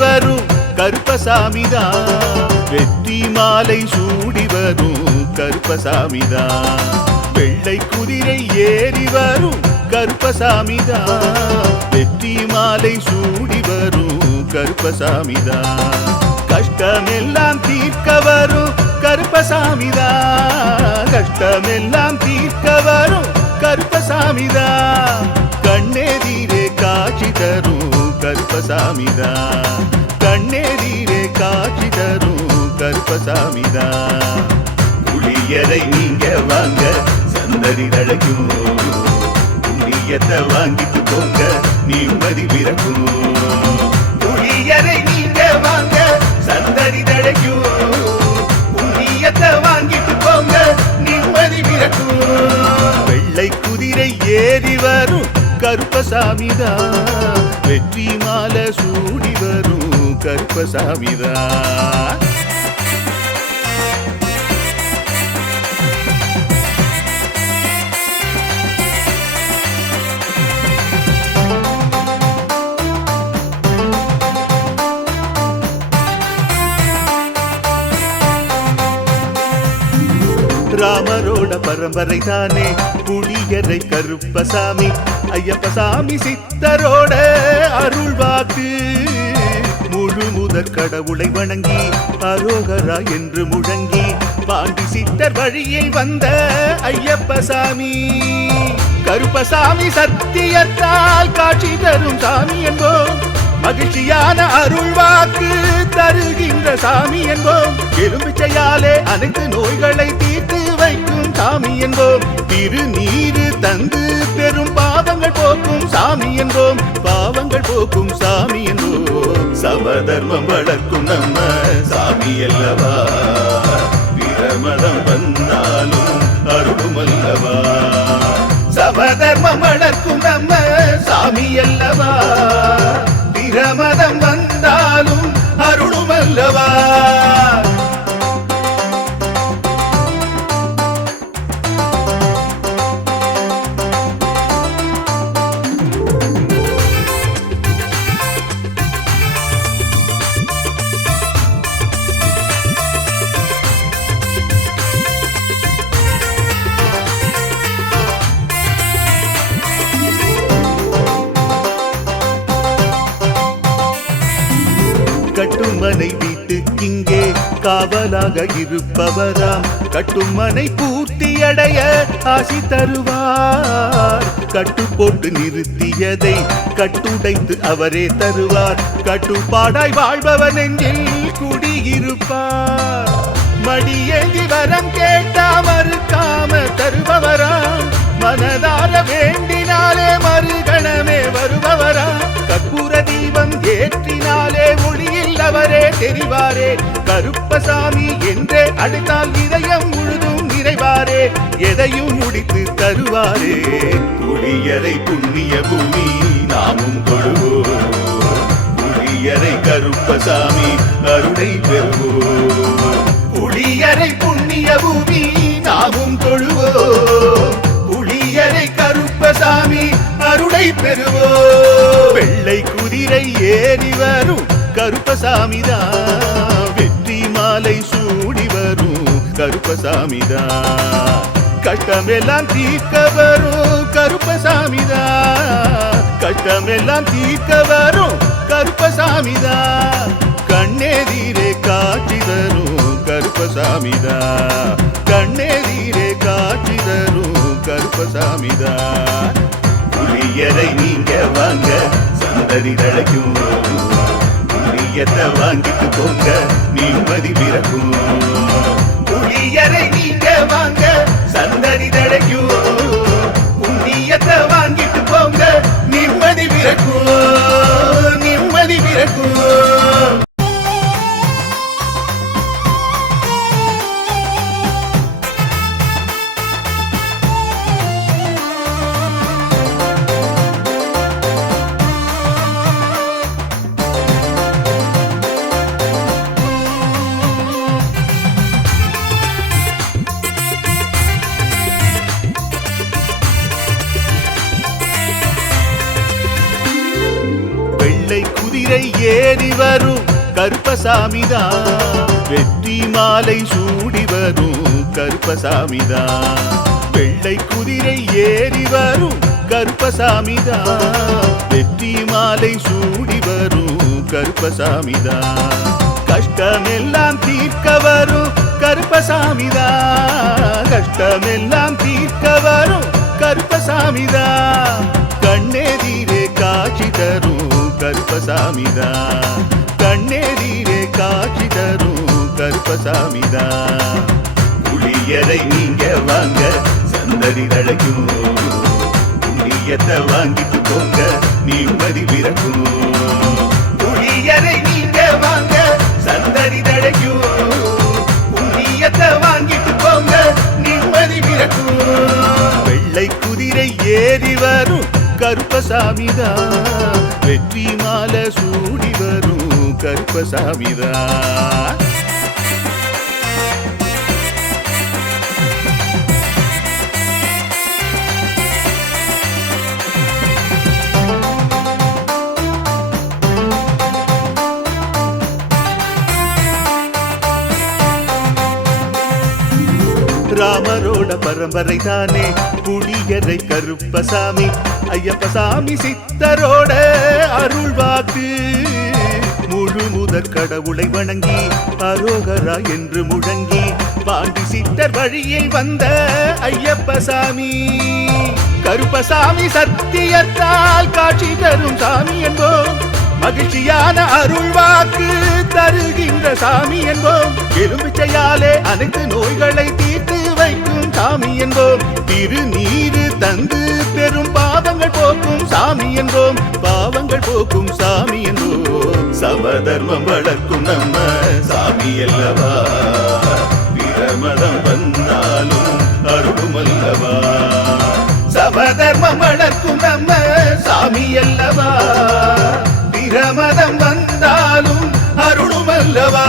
வரும் கருப்பசாமிதான், வெற்றி மாலை சூடி வரும் கருப்பசாமிதான். வெள்ளை குதிரை ஏறி வரும் கருப்பசாமிதான், வெற்றி மாலை சூடி வரும் கருப்பசாமிதான். கஷ்டமெல்லாம் தீர்க்க வரும் கருப்பசாமிதான், கஷ்டமெல்லாம் தீர்க்க வரும் கருப்பசாமிதான். கண்ணெதிரே காட்சி தரும் கருப்பசாமிதான், கண்ணெதிரே காட்சி தரும் கருப்பசாமிதான். புளியரை நீங்க வாங்க சந்ததி தழைக்கும், புண்ணியத்தை வாங்கிட்டு போங்க நிம்மதி பிறக்கும். புளியரை நீங்க வாங்க சந்ததி தழைக்கும், புண்ணியத்தை வாங்கிட்டு போங்க நிம்மதி பிறக்கும். வெள்ளை குதிரை ஏறி வரும் கருப்பசாமிதான், வெற்றி மாலை சூடி வரும் கருப்பசாமிதான். ராமரோட பரம்பரை தானே புளியரை கருப்பசாமி, ஐயப்பசாமி சித்தரோட அருள்வாக்கு. முழு முதற் கடவுளை வணங்கி அரோகரா என்று முழங்கி பாண்டி சித்தர் வழியை வந்த ஐயப்பசாமி. கருப்பசாமி சத்தியத்தால் காட்சி தரும் சாமி என்போம், மகிழ்ச்சியான அருள்வாக்கு தருகின்ற சாமி என்போம். எலும்பிச்சையாலே அனைத்து நோய்களை தீர்த்து வைக்கும் சாமி என்போம். திருநீரு தந்து பெரும் பாவங்கள் போக்கும் சாமி என்போம், பாவங்கள் போக்கும் சாமி என்போம். சமதர்மம் வளர்க்கும் நம்ம சாமி அல்லவா, பிரமதம் வந்தாலும் அருளும் அல்லவா. சமதர்மம் வளர்க்கும் நம்ம சாமி அல்லவா, பிரமதம் வந்தாலும் அருளும் அல்லவா. கட்டுமனை வீட்டுக்கிங்கே காவலாக இருப்பவராம், கட்டுமனை பூர்த்தியடைய ஆசி தருவார். கட்டு போட்டு நிறுத்தியதை கட்டுடைத்து அவரே தருவார், கட்டுப்பாடாய் வாழ்பவன் நெஞ்சில் குடியிருப்பார். மடியேந்தி வரம் கேட்டா மறுக்காம தருபவராம், மனதார வேண்டினாலே மறுகணமே வருபவராம். கற்பூர தீபம் ஏற்றினாலே ஒளியில் அவரே தெரிவாரே, கருப்பசாமி என்றே அழைத்தால் இதயம் முழுதும் நிறைவாரே, எதையும் முடித்து தருவாரே. புளியரை புண்ணிய பூமி நாமும் தொழுவோம், புளியரை கருப்பசாமி அருளை பெறுவோம். புளியரை புண்ணிய பூமி நாமும் தொழுவோம், புளியரை கருப்பசாமி அருளை பெறுவோம். வெள்ளை குதிரை ஏறி வரும் கருப்பசாமிதான், வெற்றி மாலை சூடி வரும் கருப்பசாமிதான். கஷ்டமெல்லாம் தீர்க்க வரும் கருப்பசாமிதான், கஷ்டமெல்லாம் தீர்க்க வரும் கருப்பசாமிதான். கண்ணெதிரே காட்சி தரும் கருப்பசாமிதான், கண்ணெதிரே காட்சி தரும் கருப்பசாமிதான். புளியரை நீங்க வாங்க சந்ததி தழைக்கும், புளியத்தை வாங்கிட்டு போங்க நிம்மதி பிறக்கும். புளியரை நீங்க வாங்க சந்ததி தழைக்கும், புண்ணியத்தை வாங்கிட்டு போங்க நிம்மதி பிறக்கும், நிம்மதி பிறக்கும். கருப்பசாமிதான். வெற்றி மாலை சூடி வரும் கருப்பசாமிதான். வெள்ளை குதிரை ஏறி வரும் கருப்பசாமிதான். வெற்றி மாலை சூடி வரும் கருப்பசாமிதான். கஷ்டமெல்லாம் தீர்க்க வரும் கருப்பசாமிதான். கஷ்டமெல்லாம் தீர்க்க வரும் கருப்பசாமிதான். கண்ணெதிரே காட்சி தரும் கருப்பசாமிதான். கண்ணெதிரே காட்சி தரும் கருப்பசாமிதான். புளியரை நீங்க வாங்க சந்தடி தழைக்கும். புண்ணியத்தை வாங்கிட்டு போங்க நிம்மதி பிறக்கும். புளியரை நீங்க வாங்க சந்தடி தழைக்கும். புண்ணியத்தை வாங்கிட்டு போங்க நிம்மதி பிறக்கும். வெள்ளை குதிரை ஏறி வரும் கருப்பசாமிதான். வெற்றி மாலை சூடி வரும் கருப்பசாமிதான். ராமரோட பரம்பரை தானே புளியரை கருப்பசாமி. ஐயப்பசாமி சித்தரோட அருள்வாக்கு. முழு முதற் கடவுளை வணங்கி அரோகரா என்று முழங்கி பாண்டி சித்தர் வழியில் வந்த ஐயப்பசாமி. கருப்பசாமி சத்தியத்தால் காட்சி தரும் சாமி என்போம். மகிழ்ச்சியான அருள்வாக்கு தருகின்ற சாமி என்போம். எலும்பிச்சையாலே அனைத்து நோய்களை தீர்த்து வைக்கும் சாமி என்போம். திருநீரு தந்து பெரும் பாவங்கள் போக்கும் சாமி என்போம். பாவங்கள் போக்கும் சாமி என்போம். சமதர்மம் வளர்க்கும் நம்ம சாமி அல்லவா. பிரமதம் வந்தாலும் அருளும் அல்லவா. சமதர்மம் வளர்க்கும் நம்ம சாமி அல்லவா. பிரமதம் வந்தாலும் அருளும் அல்லவா.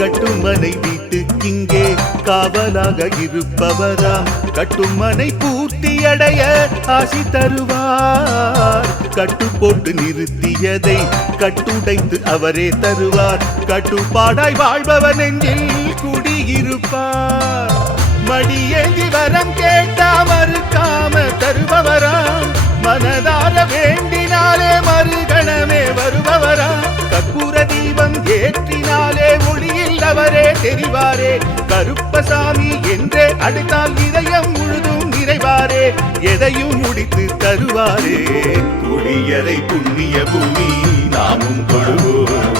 கட்டுமனை வீட்டுக்கிங்கே காவலாக இருப்பவராம். கட்டுமனை பூர்த்தியடைய ஆசி தருவார். கட்டு போட்டு நிறுத்தியதை கட்டுடைத்து அவரே தருவார். கட்டுப்பாடாய் வாழ்பவன் நெஞ்சில் குடியிருப்பார். மடியேந்தி வரம் கேட்டா மறுக்காம தருபவராம். மனதார வேண்டினாலே மறுகணமே வருபவராம். கற்பூர தீபம் ஏற்றினாலே ஒளியில் அவரே தெரிவாரே. கருப்பசாமி என்றே அழைத்தால் இதயம் முழுதும் நிறைவாரே. எதையும் முடித்து தருவாரே. புளியரை புண்ணிய பூமி நாமும் தொழுவோம்.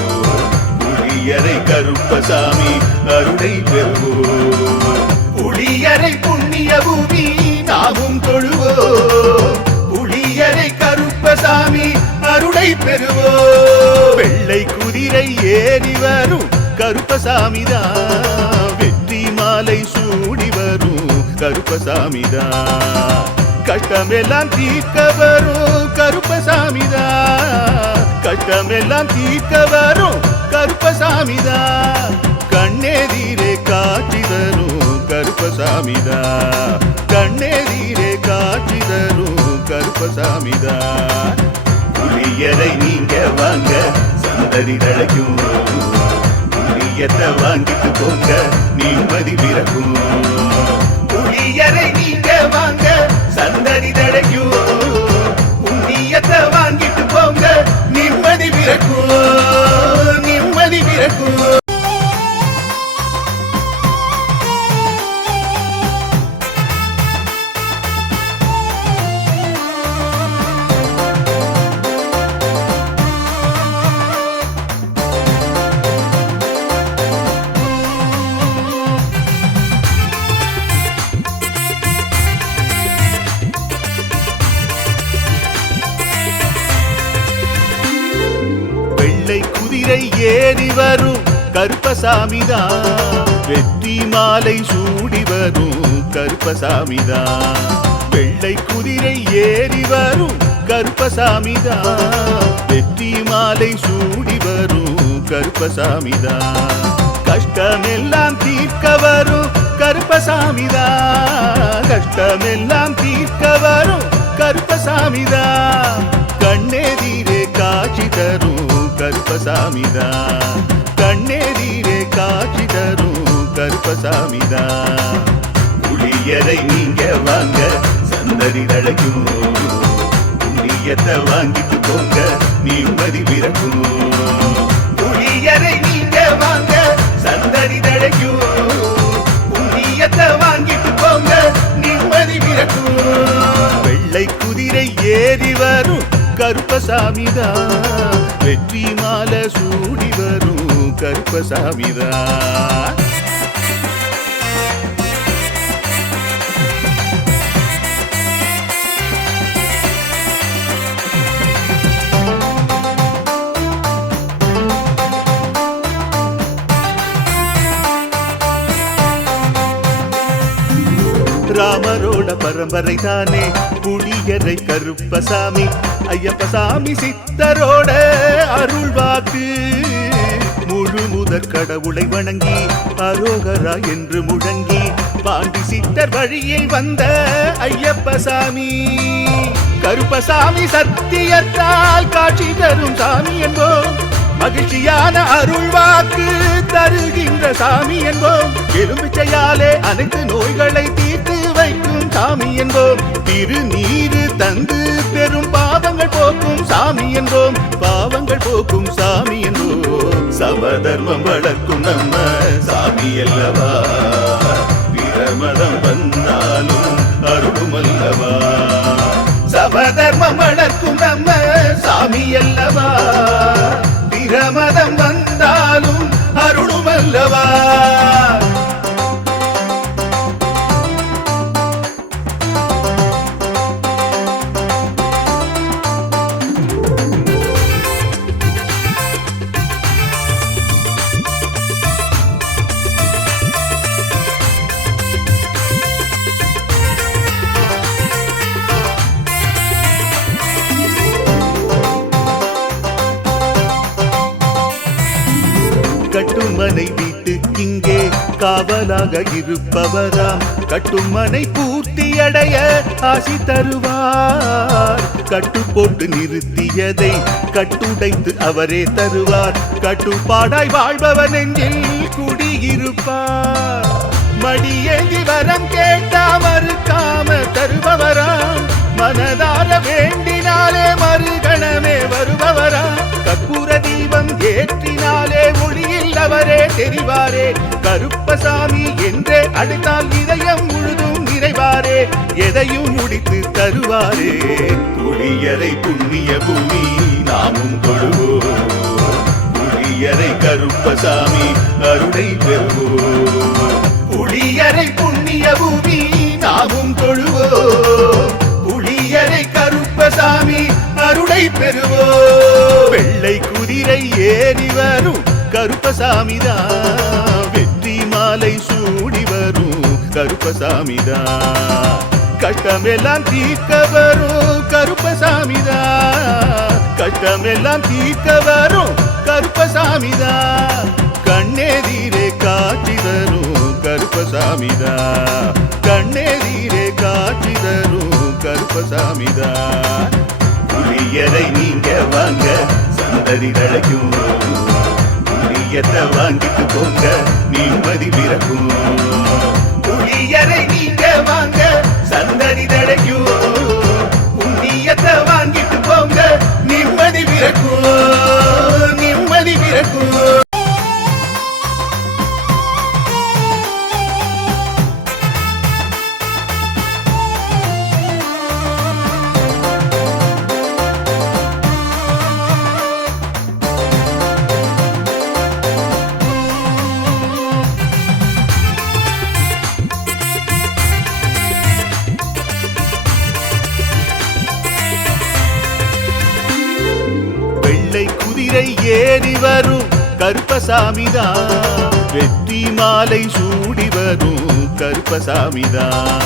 புளியரை கருப்பசாமி அருளை பெறுவோம். புளியரை புண்ணிய பூமி நாமும் தொழுவோம். புளியரை கருப்பசாமி அருளை பெறுவோம். வெள்ளை குதிரை ஏறி வரும் கருப்பசாமிதான். வெற்றி மாலை சூடி வரும் கருப்பசாமிதான். கஷ்டமெல்லாம் தீர்க்க வரும் கருப்பசாமிதான். கஷ்டமெல்லாம் தீர்க்க வரும் கருப்பசாமிதான். கண்ணெதிரே காட்சி தரும் கருப்பசாமிதான். கண்ணெதிரே காட்சி தரும் கருப்பசாமிதான். புளியரை நீங்க வாங்க சந்தடி தழைக்கும். புளியத்தை வாங்கிட்டு போங்க நிம்மதி பிறக்கும். புளியரை நீங்க வாங்க சந்தடி தழைக்கும். புண்ணியத்தை வாங்கிட்டு போங்க நிம்மதி பிறக்கும். நிம்மதி பிறக்கும். ஏறி வரும் கருப்பசாமிதான். வெற்றி மாலை சூடி வரும் கருப்பசாமிதான். வெள்ளை குதிரை ஏறி வரும் கருப்பசாமிதான். வெற்றி மாலை சூடி வரும் கருப்பசாமிதான். கஷ்டமெல்லாம் தீர்க்க வரும் கருப்பசாமிதான். கஷ்டமெல்லாம் தீர்க்க வரும் கருப்பசாமிதான். கண்ணெதிரே காட்சி தரும் கருப்பசாமிதான். கண்ணெதிரே காட்சி தரும் கருப்பசாமிதான். புளியரை நீங்க வாங்க சந்ததி தழைக்கும். புண்ணியத்தை வாங்கிட்டு போங்க நிம்மதி பிறக்கும். புளியரை நீங்க வாங்க சந்ததி தழைக்கும். புண்ணியத்தை வாங்கிட்டு போங்க நிம்மதி பிறக்கும். வெள்ளை குதிரை ஏறி வரும் கருப்பசாமிதான். வெற்றி மாலை சூடி வரும் கருப்பசாமிதான். ராமரோட பரம்பரை தானே புளியரை கருப்பசாமி. ஐயப்பசாமி சித்தரோட அருள் வாக்கு. முழு முதற் கடவுளை வணங்கி அரோகரா என்று முழங்கி பாண்டி சித்தர் வழியில் வந்த ஐயப்பசாமி. கருப்பசாமி சத்தியத்தால் காட்சி தரும் சாமி என்போம். மகிழ்ச்சியான அருள் வாக்கு தருகின்ற சாமி என்போம். எலுமிச்சையாலே அனைத்து நோய்களை தீர்த்து வைக்கும் சாமி என்போம். திருநீரு தந்து பெரும் பாவங்கள் போக்கும் சாமி என்போம். பாவங்கள் போக்கும் சாமி என்போம். சமதர்மம் வளர்க்கும் நம்ம சாமி அல்லவா. பிரமதம் வந்தாலும் அருளும் அல்லவா. சமதர்மம் வளர்க்கும் நம்ம சாமி அல்லவா. பிரமதம் வந்தாலும் அருளும் அல்லவா. கட்டுமனை வீட்டுக்கிங்கே காவலாக இருப்பவராம். கட்டுமனை பூர்த்தியடைய ஆசி தருவார். கட்டு போட்டு நிறுத்தியதை கட்டுடைத்து அவரே தருவார். கட்டுப்பாடாய் வாழ்பவன் நெஞ்சில் குடியிருப்பார். மடியேந்தி வரம் கேட்டா மறுக்காம தருபவராம். மனதார வேண்டினாலே மறுகணமே வருபவராம். கற்பூர தீபம் ஏற்றினாலே ஒளியில் அவரே தெரிவாரே. கருப்பசாமி என்றே அழைத்தால் இதயம் முழுதும் நிறைவாரே. எதையும் முடித்து தருவாரே. புளியரை புண்ணிய பூமி நாமும் தொழுவோம். புளியரை கருப்பசாமி அருளை பெறுவோம். புளியரை புண்ணிய பூமி நாமும் தொழுவோம். புளியரை கருப்பசாமி அருளை பெறுவோம். வெள்ளை குதிரை ஏறி வரும் கருப்பசாமிதான். வெற்றி மாலை சூடி வரும் கருப்பசாமிதான். கஷ்டமெல்லாம் தீர்க்க வரும் கருப்பசாமிதான். கஷ்டமெல்லாம் தீர்க்க வரும் கருப்பசாமிதான். கண்ணெதிரே காட்சி தரும் கருப்பசாமிதான். கண்ணெதிரே காட்சி தரும் கருப்பசாமிதான். புளியரை நீங்க வாங்க சந்ததி தழைக்கும். புளியத்தை வாங்கிட்டு போங்க நிம்மதி பிறக்கும். புளியரை நீங்க வாங்க சந்ததி தழைக்கும். புண்ணியத்தை வாங்கிட்டு போங்க நிம்மதி பிறக்கும். நிம்மதி பிறக்கும். குதிரை ஏறி வரும் கருப்பசாமிதான். வெற்றி மாலை சூடி வரும் கருப்பசாமிதான்.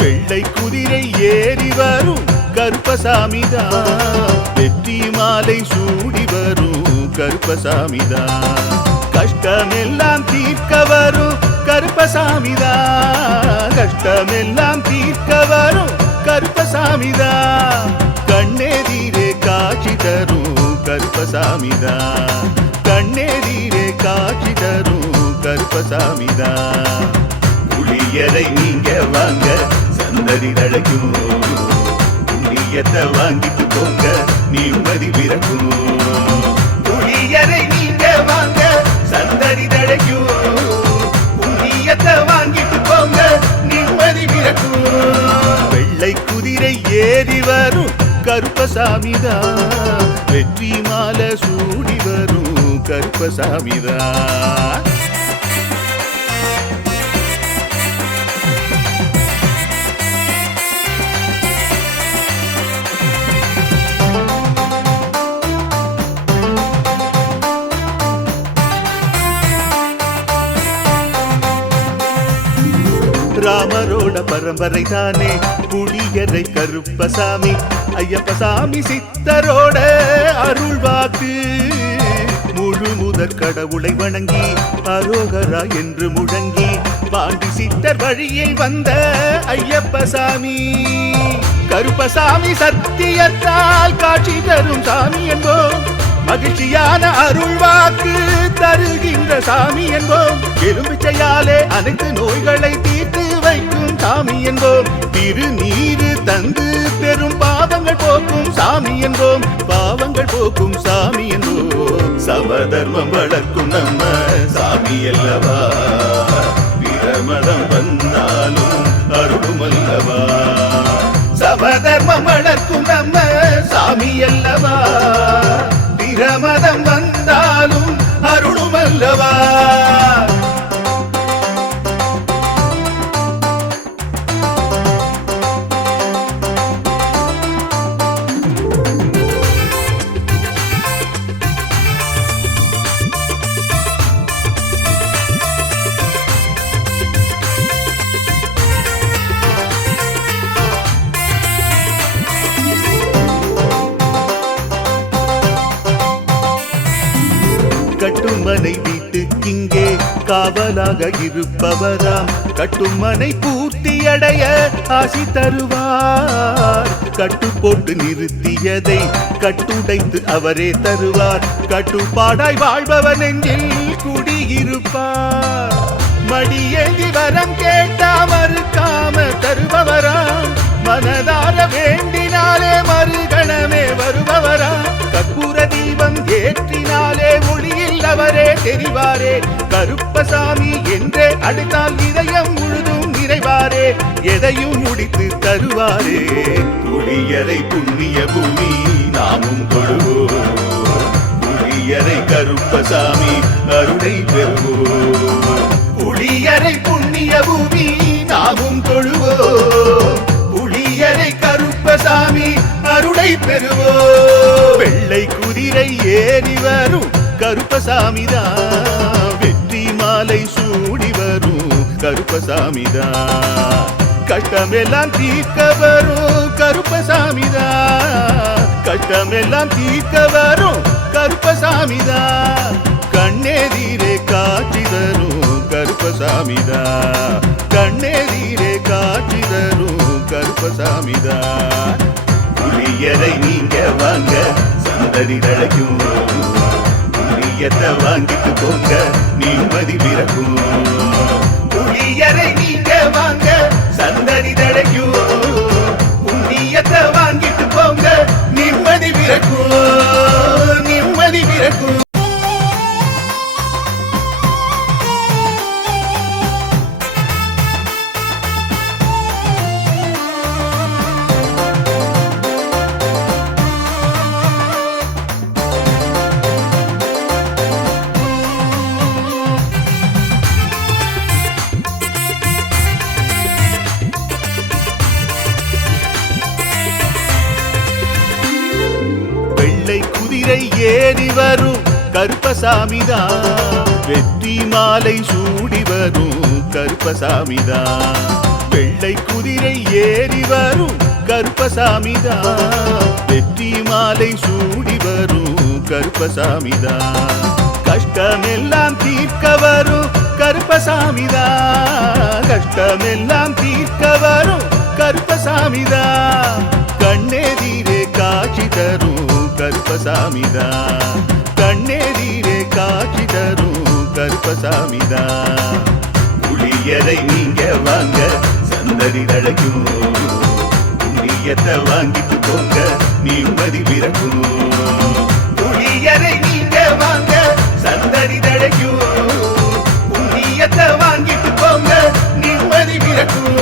வெள்ளை குதிரை ஏறி வரும் கருப்பசாமிதான். வெற்றி மாலை சூடி வரும் கருப்பசாமிதான். கஷ்டமெல்லாம் தீர்க்க வரும் கருப்பசாமிதான். கஷ்டமெல்லாம் தீர்க்க வரும் கருப்பசாமிதான். கண்ணெதிரே காட்சி தரும் கருப்பசாமிதான். கண்ணெதிரே காட்சி தரும் கருப்பசாமிதான். புளியரை நீங்க வாங்க சந்ததி தழைக்கும். புண்ணியத்தை வாங்கிட்டு போங்க நிம்மதி பிறக்கும். புளியரை நீங்க வாங்க சந்ததி தழைக்கும். புண்ணியத்தை வாங்கிட்டு போங்க நிம்மதி பிறக்கும். வெள்ளை குதிரை ஏறி வரும் கருப்பசாமிதான். வெற்றி மாலை சூடி வரும் கருப்பசாமிதான். ராமரோட பரம்பரை தானே புளியரை கருப்பசாமி. ஐயப்பசாமி சித்தரோட அருள்வாக்கு. முழு முதற் கடவுளை வணங்கி அரோகரா என்று முழங்கி பாண்டி சித்தர் வழியில் வந்த ஐயப்பசாமி. கருப்பசாமி சத்தியத்தால் காட்சி தரும் சாமி என்போம். மகிழ்ச்சியான அருள்வாக்கு தருகின்ற சாமி என்போம். எலும்பிச்சையாலே அனைத்து நோய்களை தீர்த்து வைக்கும் சாமி என்போம். திருநீரு தந்து பெரும் பாவங்கள் போக்கும் சாமி என்போம். பாவங்கள் போக்கும் சாமி என்போம். சமதர்மம் வளர்க்கும் நம்ம சாமி அல்லவா. பிரமதம் வந்தாலும் அருளும் அல்லவா. சமதர்மம் வளர்க்கும் நம்ம சாமி அல்லவா. பிரமதம் வந்தாலும் அருளும் அல்லவா. கட்டுமனை வீட்டுக்கிங்கே காவலாக இருப்பவராம். கட்டுமனை பூர்த்தியடைய ஆசி தருவார். கட்டு போட்டு நிறுத்தியதை கட்டுடைத்து அவரே தருவார். கட்டுப்பாடாய் வாழ்பவன் நெஞ்சில் குடியிருப்பார். மடியேந்தி வரம் கேட்டா மறுக்காம தருபவராம். மனதார வேண்டினாலே மறுகணமே வருபவரா. கற்பூர தீபம் ஏற்றினாலே ஒளியில் அவரே தெரிவாரே. கருப்பசாமி என்றே அழைத்தால் இதயம் முழுதும் நிறைவாரே. எதையும் முடித்து தருவாரே. புளியரை புண்ணிய பூமி நாமும் தொழுவோம். புளியரை கருப்பசாமி அருளை பெறுவோம். புளியரை புண்ணிய பூமி நாமும் தொழுவோம். புளியரை கருப்பசாமி அருளை பெறுவோம். வெள்ளை குதிரை ஏறி வரும் கருப்பசாமிதான். வெற்றி மாலை சூடி வரும் கருப்பசாமிதான். கஷ்டமெல்லாம் தீர்க்க வரும் கருப்பசாமிதான். கஷ்டமெல்லாம் தீர்க்க வரும் கருப்பசாமிதான். கண்ணெதிரே காட்சி தரும் கருப்பசாமிதான். கண்ணெதிரே காட்சி தரும் கருப்பசாமிதான். புளியரை நீங்க வாங்க சந்ததி தழைக்கும். புளியத்தை வாங்கிட்டு போங்க நிம்மதி பிறக்கும். புளியரை நீங்க வாங்க சந்ததி தழைக்கும். புண்ணியத்தை வாங்கிட்டு போங்க நிம்மதி பிறக்கும். நிம்மதி பிறக்கும். ஏறி வரும் கருப்பசாமிதான். வெற்றி மாலை சூடி வரும் கருப்பசாமிதான். வெள்ளை குதிரை ஏறி வரும் கருப்பசாமிதான். வெற்றி மாலை சூடி வரும் கருப்பசாமிதான். கஷ்டமெல்லாம் தீர்க்க வரும் கருப்பசாமிதான். கஷ்டமெல்லாம் தீர்க்க வரும் கருப்பசாமிதான். கண்ணெதிரே காட்சி தரும் கருப்பசாமிதான். கண்ணெதிரே காட்சி தரும் கருப்பசாமிதான். புளியரை நீங்க வாங்க சந்தடி தழைக்கும். புண்ணியத்தை வாங்கிட்டு போங்க நிம்மதி பிறக்கும். புளியரை நீங்க வாங்க சந்தடி தழைக்கும். புண்ணியத்தை வாங்கிட்டு போங்க நிம்மதி பிறக்கும்.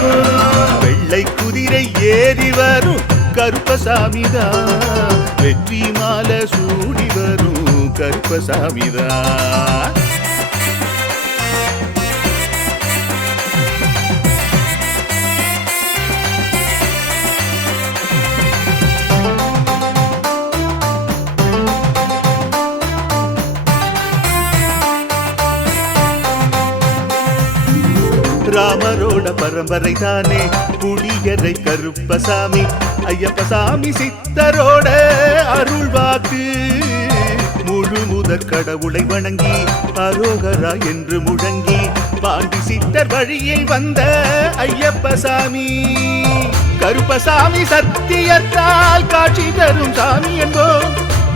வெள்ளை குதிரை ஏறி வரும் கருப்பசாமிதான். வெற்றி மாலை சூடி வரும் கருப்பசாமிதான். ராமரோட பரம்பரை தானே புளியரை கருப்பசாமி. ஐயப்பசாமி சித்தரோட அருள்வாக்கு. முழு முதற் கடவுளை வணங்கி அரோகரா என்று முழங்கி பாண்டி சித்தர் வழியை வந்த ஐயப்பசாமி. கருப்பசாமி சத்தியத்தால் காட்சி தரும் சாமி என்போம்.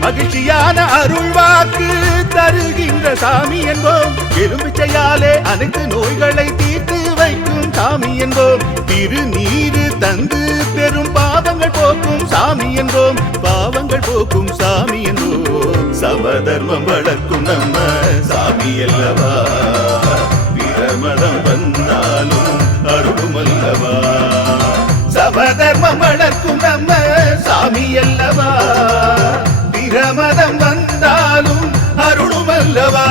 மகிழ்ச்சியான அருள்வாக்கு தருகின்ற சாமி என்போம். எலும்பிச்சையாலே அனைத்து நோய்களை தீர்த்து வைக்கும் சாமி என்போம். திருநீரு தந்து பெரும் பாவங்கள் போக்கும் சாமி என்போம். பாவங்கள் போக்கும் சாமி என்போம். சமதர்மம் வளர்க்கும் நம்ம சாமி அல்லவா. பிரமதம் வந்தாலும் அருளும் அல்லவா. சமதர்மம் வளர்க்கும் நம்ம சாமி அல்லவா. பிரமதம் வந்தாலும் அருளும் அல்லவா.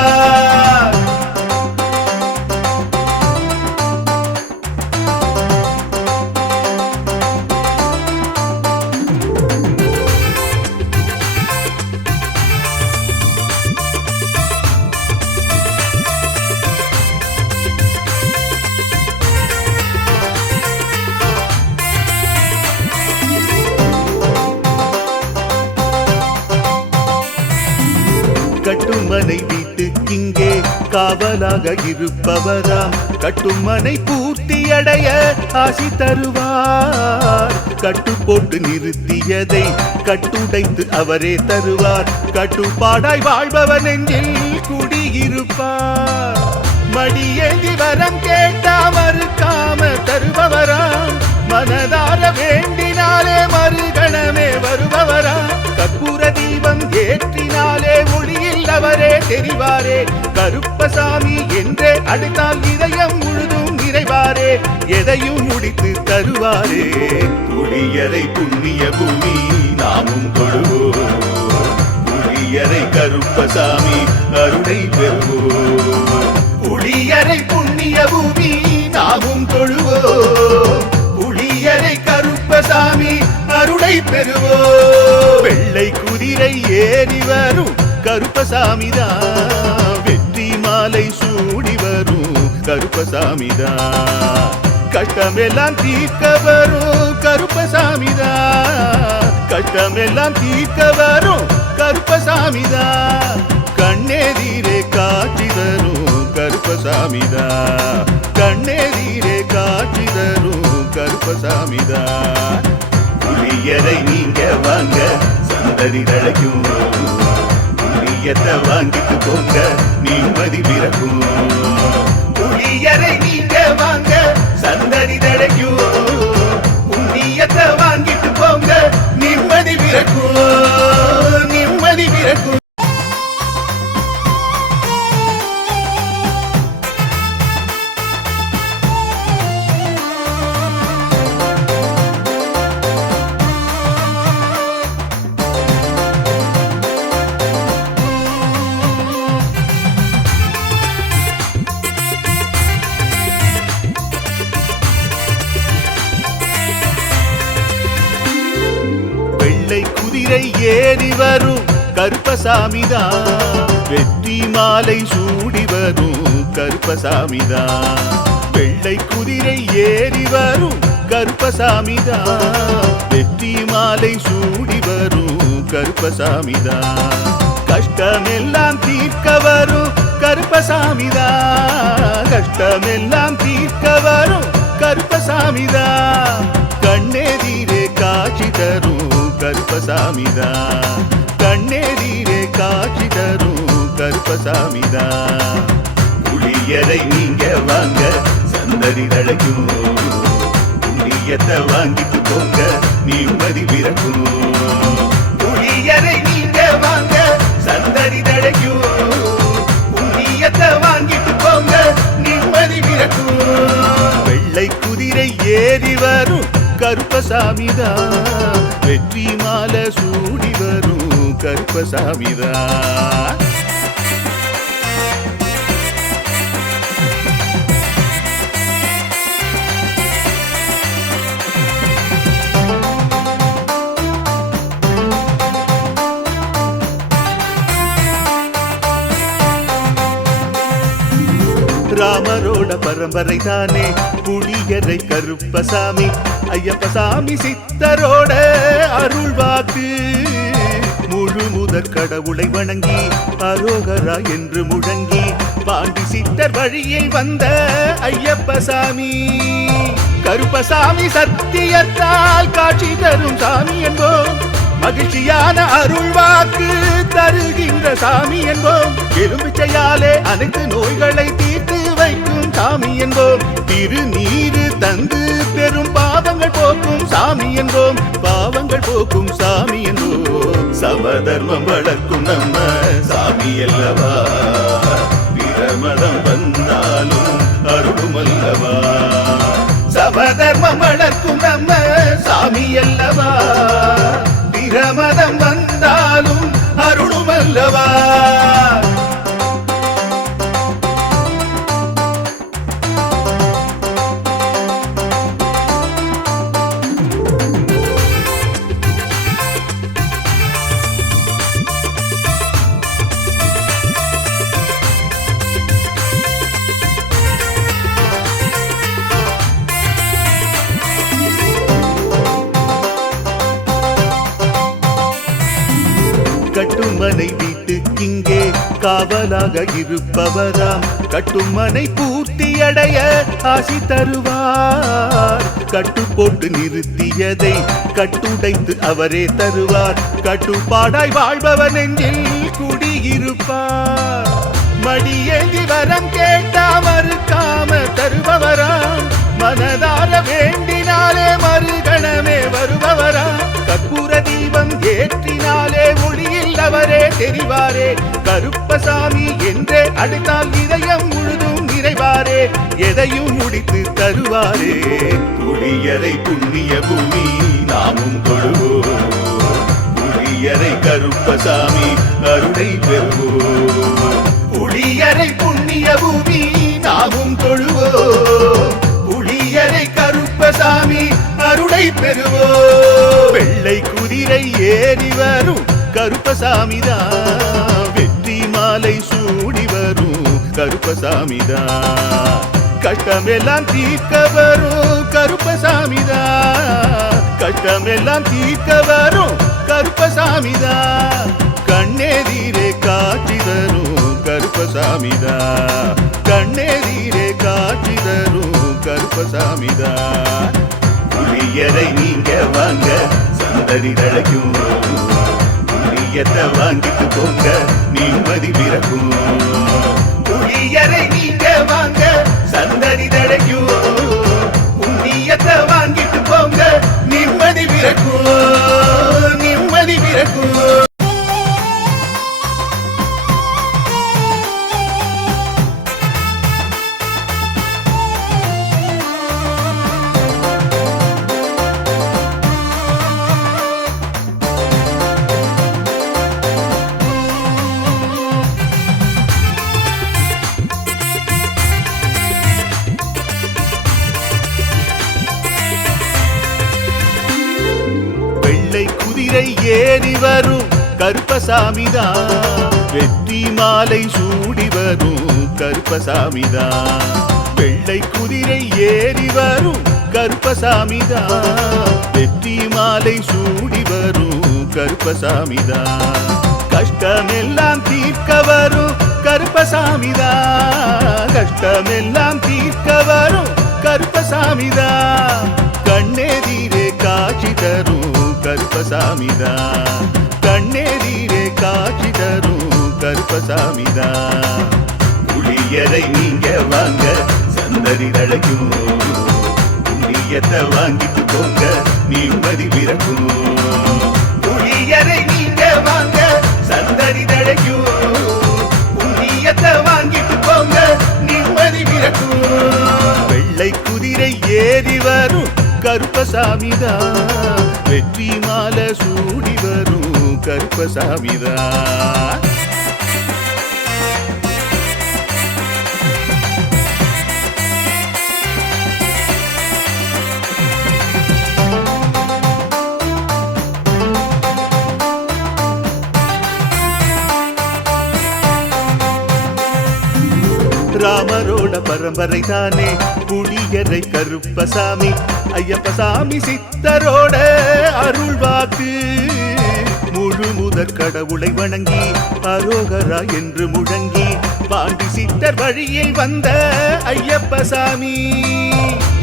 கட்டுமனை வீட்டுக்கிங்கே காவலாக இருப்பவராம். கட்டுமனை பூர்த்தியடைய ஆசி தருவார். கட்டு போட்டு நிறுத்தியதை கட்டுடைத்து அவரே தருவார். கட்டுப்பாடாய் வாழ்பவர் நெஞ்சில் குடியிருப்பார். மடியேந்தி வரம் கேட்டா மறுக்காம தருபவராம். மனதார வேண்டினாலே மறுகணமே வருபவராம். கற்பூர தீபம் ஏற்றினாலே ஒளியில் அவரே தெரிவாரே. கருப்பசாமி என்றே அழைத்தால் இதயம் முழுதும் நிறைவாரே. எதையும் முடித்து தருவாரே. புளியரை புண்ணிய பூமி நாமும் தொழுவோம். புளியரை கருப்பசாமி அருளை பெறுவோம். புளியரை புண்ணிய பூமி நாமும் தொழுவோம். புளியரை கருப்பசாமி அருளை பெறுவோம். வெள்ளை குதிரை ஏறி வரும் கருப்பசாமிதான். வெற்றி மாலை சூடி வரும் கருப்பசாமிதான். கஷ்டமெல்லாம் தீர்க்க வரும் கருப்பசாமிதான். கஷ்டமெல்லாம் தீர்க்க வரும் கருப்பசாமிதான். கண்ணெதிரே காட்சி தரும் கருப்பசாமிதான். கண்ணெதிரே காட்சி தரும் கருப்பசாமிதான். புளியரை நீங்க வாங்க சந்ததி தழைக்கும். புளியத்தை வாங்கிட்டு போங்க நிம்மதி பிறக்கும். புளியரை நீங்க வாங்க சந்ததி தழைக்கும். புண்ணியத்தை வாங்கிட்டு போங்க நிம்மதி பிறக்கும். நிம்மதி பிறக்கும். குதிரை ஏறி வரும் கருப்பசாமிதான். வெற்றி மாலை சூடி வரும் கருப்பசாமிதான். வெள்ளை குதிரை ஏறி வரும் கருப்பசாமிதான். வெற்றி மாலை சூடி வரும் கருப்பசாமிதான். கஷ்டமெல்லாம் தீர்க்க வரும் கருப்பசாமிதான். கஷ்டமெல்லாம் தீர்க்க வரும் கருப்பசாமிதான். கண்ணெதிரே காட்சி தரும் கருப்பசாமிதான். கண்ணெதிரே காட்சி தரும் கருப்பசாமிதான். புளியரை நீங்க வாங்க சந்ததி தழைக்கும். புண்ணியத்தை வாங்கிட்டு போங்க நிம்மதி பிறக்கும். புளியரை நீங்க வாங்க சந்ததி தழைக்கும். புண்ணியத்தை வாங்கிட்டு போங்க நிம்மதி பிறக்கும். வெள்ளை குதிரை ஏறி வரும் கருப்பசாமிதான். வெற்றி மாலை சூடி வரும் கருப்பசாமிதான். ராமரோட பரம்பரை தானே புளியரை கருப்பசாமி. ஐயப்பசாமி சித்தரோட அருள்வாக்கு. முழு முதற் கடவுளை வணங்கி அரோகரா என்று முழங்கி பாண்டி சித்தர் வழியை வந்த ஐயப்பசாமி. கருப்பசாமி சத்தியத்தால் காட்சி தரும் சாமி என்போம். மகிழ்ச்சியான அருள்வாக்கு தருகின்ற சாமி என்போம். எலும்பிச்சையாலே அனைத்து நோய்களை தீர்த்து வைக்கும் சாமி என்போம். திருநீரு தந்து பெரும் பாவங்கள் போக்கும் சாமி என்போம். பாவங்கள் போக்கும் சாமி என்போம். சமதர்மம் வளர்க்கும் நம்ம சாமி அல்லவா. பிரமதம் வந்தாலும் அருளும் அல்லவா. சமதர்மம் வளர்க்கும் நம்ம சாமி அல்லவா. பிரமதம் வந்தாலும் அருளும் அல்லவா. கட்டுமனை வீட்டுக்கிங்கே காவலாக இருப்பவராம். கட்டுமனை பூர்த்தியடைய ஆசி தருவார். கட்டு போட்டு நிறுத்தியதை கட்டுடைத்து அவரே தருவார். கட்டுப்பாடாய் வாழ்பவர் நெஞ்சில் குடியிருப்பார். மடியேந்தி வரம் கேட்டா மறுக்காம தருபவராம். மனதார வேண்டினாலே மறுகணமே வருபவராம். கற்பூர தீபம் ஏற்றினாலே ஒளியில் அவரே தெரிவாரே. கருப்பசாமி என்றே அழைத்தால் இதயம் முழுதும் நிறைவாரே. எதையும் முடித்து தருவாரே. புளியரை புண்ணிய பூமி நாமும் தொழுவோம். புளியரை கருப்பசாமி அருளை பெறுவோம். புளியரை புண்ணிய பூமி நாமும் தொழுவோம். புளியரை கருப்பசாமி அருளை பெறுவோம். வெள்ளை குதிரை ஏறி வரும் கருப்பசாமிதான். வெற்றி மாலை சூடி வரும் கருப்பசாமிதான். கஷ்டமெல்லாம் தீர்க்க வரும் கருப்பசாமிதான். கஷ்டமெல்லாம் தீர்க்க வரும் கருப்பசாமிதான். கண்ணெதிரே காட்சி தரும் கருப்பசாமிதான். கண்ணெதிரே காட்சி தரும் கருப்பசாமிதான். புளியரை நீங்க வாங்க சந்ததி தழைக்கும். புளியத்தை வாங்கிட்டு போங்க நிம்மதி பிறக்கும். புளியரை நீங்க வாங்க சந்ததி தழைக்கும். புண்ணியத்தை வாங்கிட்டு போங்க நிம்மதி பிறக்கும். நிம்மதி பிறக்கும். ஏறி வரும் கருப்பசாமிதான். வெற்றி மாலை சூடி வரும் கருப்பசாமிதான் வெள்ளை குதிரை ஏறி வரும் கருப்பசாமிதான் வெற்றி மாலை சூடி வரும் கருப்பசாமிதான் கஷ்டமெல்லாம் தீர்க்க வரும் கருப்பசாமிதான் கஷ்டமெல்லாம் தீர்க்க வரும் கருப்பசாமிதான் கண்ணெதிரே காட்சி தரும் கருப்பசாமிதான் கண்ணெதிரே காட்சி தரும் கருப்பசாமிதான் புளியரை நீங்க வாங்க சந்ததி தழைக்கும் புண்ணியத்தை வாங்கிட்டு போங்க நிம்மதி பிறக்கும் புளியரை நீங்க வாங்க சந்ததி தழைக்கும் புண்ணியத்தை வாங்கிட்டு போங்க நிம்மதி பிறக்கும் வெள்ளை குதிரை ஏறி வரும் கருப்பசாமிதான் வெற்றி மாலை சூடி வரும் கருப்பசாமிதான் ராமரோட பரம்பரை தானே புளியரை கருப்பசாமி ஐயப்பசாமி சித்தரோட அருள் வாக்கு முழு முதற் கடவுளை வணங்கி அரோகரா என்று முழங்கி பாண்டி சித்தர் வழியில் வந்த ஐயப்பசாமி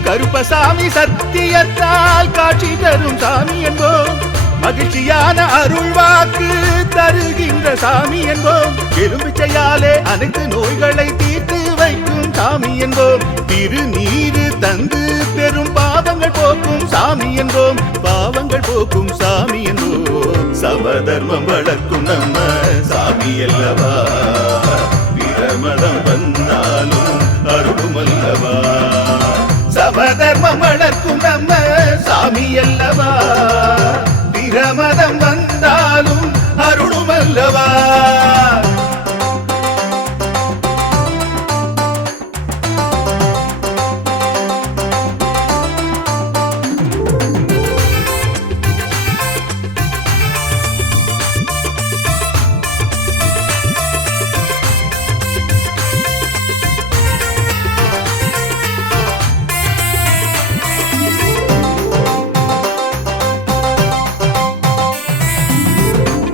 கருப்பசாமி சத்தியத்தால் காட்சி தரும் சாமி என்போம் மகிழ்ச்சியான அருள் வாக்கு தருகின்ற சாமி என்போம் எலும்பிச்சையாலே அனைத்து நோய்களை தீர்த்து வைக்கும் சாமி என்போம் திருநீரு தந்து பெரும் பாவங்கள் போக்கும் சாமி என்போம் பாவங்கள் போக்கும் சாமி என்போம் சமதர்மம் வளர்க்கும் நம்ம சாமி அல்லவா பிரமதம் வந்தாலும் அருளும் அல்லவா சமதர்மம் வளர்க்கும் நம்ம சாமி அல்லவா பிரமதம் வந்தாலும் அருளும் அல்லவா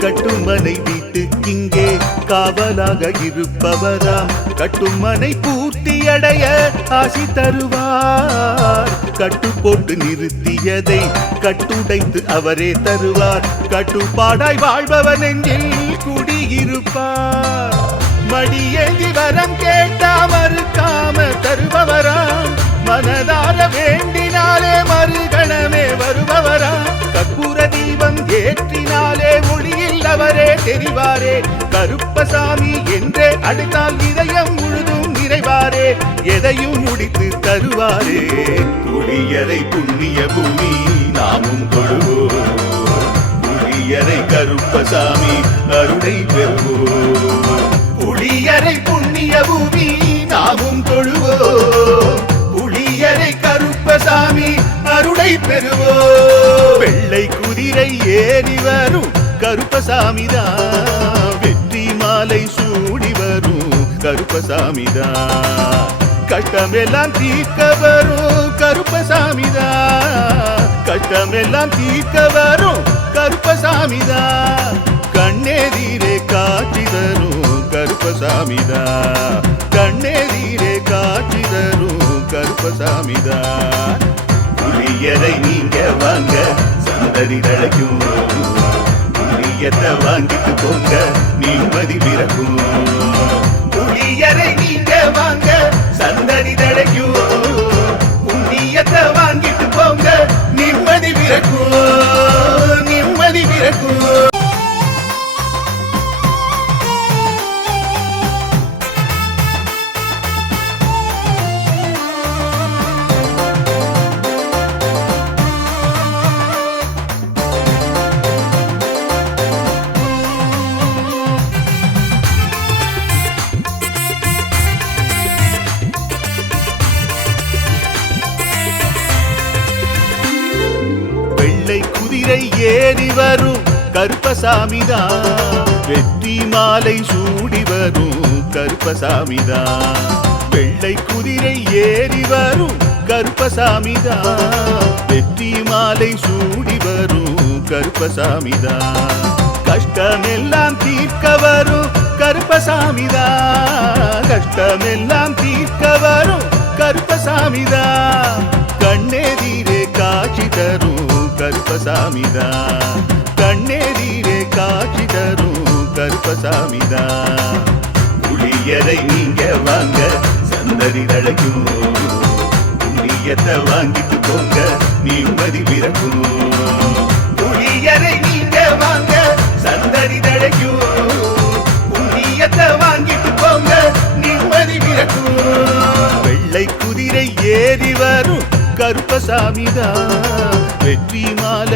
கட்டுமனை வீட்டுக்கிங்கே காவலாக இருப்பவராம் கட்டுமனை பூர்த்தியடைய ஆசி தருவார் கட்டு போட்டு நிறுத்தியதை கட்டுடைத்து அவரே தருவார் கட்டுப்பாடாய் வாழ்பவன் நெஞ்சில் குடியிருப்பார் மடியேந்தி வரம் கேட்டா மறுக்காம தருபவராம் மனதார வேண்டினாலே மறுகணமே வருபவராம் கற்பூர தீபம் ஏற்றினாலே ஒளியில் அவரே தெரிவாரே கருப்பசாமி என்றே அழைத்தால் இதயம் முழுதும் நிறைவாரே எதையும் முடித்து தருவாரே புளியரை புண்ணிய பூமி நாமும் கொள்வோம் புளியரை கருப்பசாமி அருளை பெறுவோம் புளியரை புண்ணிய பூமி நாமும் தொழுவோம் புளியரை கருப்பசாமி அருளை பெறுவோம் வெள்ளை குதிரை ஏறி வரும் கருப்பசாமிதான் வெற்றி மாலை சூடி வரும் கருப்பசாமிதான் கஷ்டமெல்லாம் தீர்க்க வரும் கருப்பசாமிதான் கஷ்டமெல்லாம் தீர்க்க வரும் கருப்பசாமிதான் கண்ணெதிரே காட்சி தரும் கருப்பசாமிதான் கண்ணெதிரே காட்சி தரும் கருப்பசாமிதான் புளியரை நீங்க வாங்க சந்ததி தழைக்கும் புளியத்தை வாங்கிட்டு போங்க நிம்மதி பிறக்கும் புளியரை நீங்க வாங்க சந்ததி தழைக்கும் புண்ணியத்தை வாங்கிட்டு போங்க நிம்மதி பிறக்கும் நிம்மதி பிறக்கும் வெள்ளை குதிரை ஏறி வரும் கருப்பசாமிதான் வெற்றி மாலை சூடி வரும் கருப்பசாமிதான் வெள்ளை குதிரை ஏறி வரும் கருப்பசாமிதான் வெற்றி மாலை சூடி வரும் கருப்பசாமிதான் கஷ்டமெல்லாம் தீர்க்க வரும் கருப்பசாமிதான் கஷ்டமெல்லாம் தீர்க்க வரும் கருப்பசாமிதான் கண்ணெதிரே காட்சி தரும் கருப்பசாமிதான் கண்ணெதிரே காட்சி தரும் கருப்பசாமிதான் புளியரை நீங்க வாங்க சந்ததி தழைக்கும் புண்ணியத்தை வாங்கிட்டு போங்க நிம்மதி பிறக்கும் புளியரை நீங்க வாங்க சந்ததி தழைக்கும் புண்ணியத்தை வாங்கிட்டு போங்க நிம்மதி பிறக்கும் வெள்ளை குதிரை ஏறி வரும் கருப்பசாமிதான் வெற்றி மாலை